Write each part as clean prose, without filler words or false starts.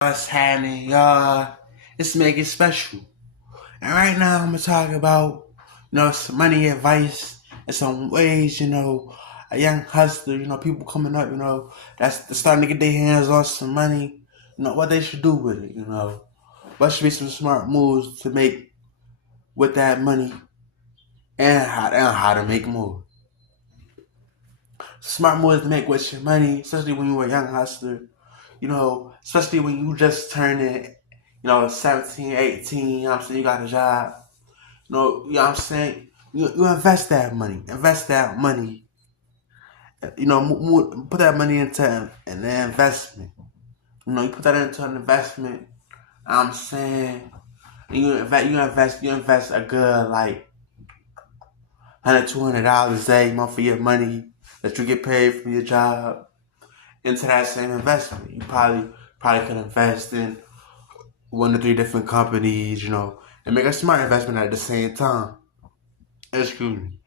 What's happening, y'all? It's Make It Special. And right now, I'm gonna talk about, some money advice and some ways, a young hustler, people coming up, that's starting to get their hands on some money, what they should do with it, what should be some smart moves to make with that money and how to make more. Smart moves to make with your money, especially when you're a young hustler, especially when you just turning, 17, 18, what I'm saying, you got a job, what I'm saying, you invest that money, put that money into an investment, you put that into an investment, I'm saying, you invest a good, like, $100, $200 a month for your money that you get paid from your job into that same investment. You probably could invest in 1 to 3 different companies, and make a smart investment at the same time. Excuse me.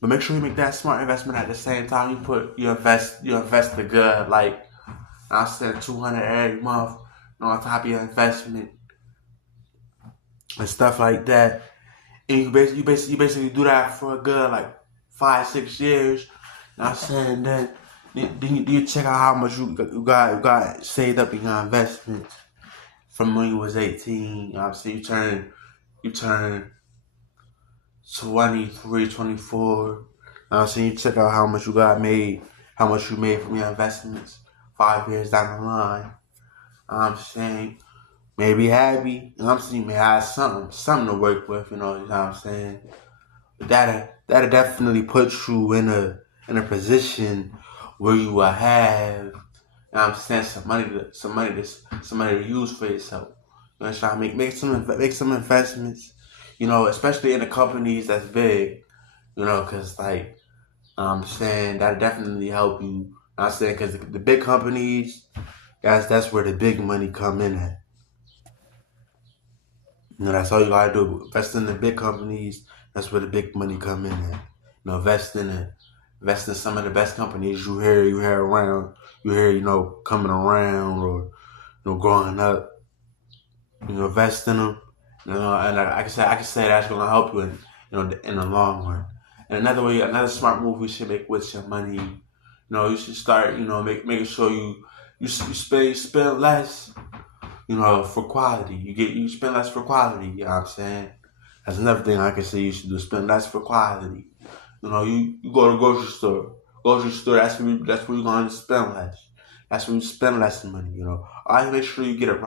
But make sure you make that smart investment at the same time. You invest the good, like I said, 200 every month, on top of your investment and stuff like that. And you basically do that for a good, like, 5, 6 years. Now I'm saying then you check out how much you got saved up in your investments from when you was 18. Obviously, you turn 23, 24. You check out how much you made from your investments 5 years down the line. I'm saying, maybe happy. You may have something to work with. You know what I'm saying. But that'll definitely put you in a position where you will have, I'm saying, some money to use for yourself. Trying to make some investments, especially in the companies that's big, because, like, I'm saying, that definitely help you. I'm saying, because the big companies, guys, that's where the big money come in at. That's all you gotta do. Invest in the big companies. That's where the big money come in at. Invest in some of the best companies you hear around. Coming around, or growing up. Invest in them. And I can say that's gonna help you in the long run. And another smart move you should make with your money. You should start, making sure you spend less, for quality. You spend less for quality. You know what I'm saying? That's another thing I can say you should do. Spend less for quality. You go to the grocery store. Grocery store. That's where you're going to spend less. That's when you spend less money. Always make sure you get it right.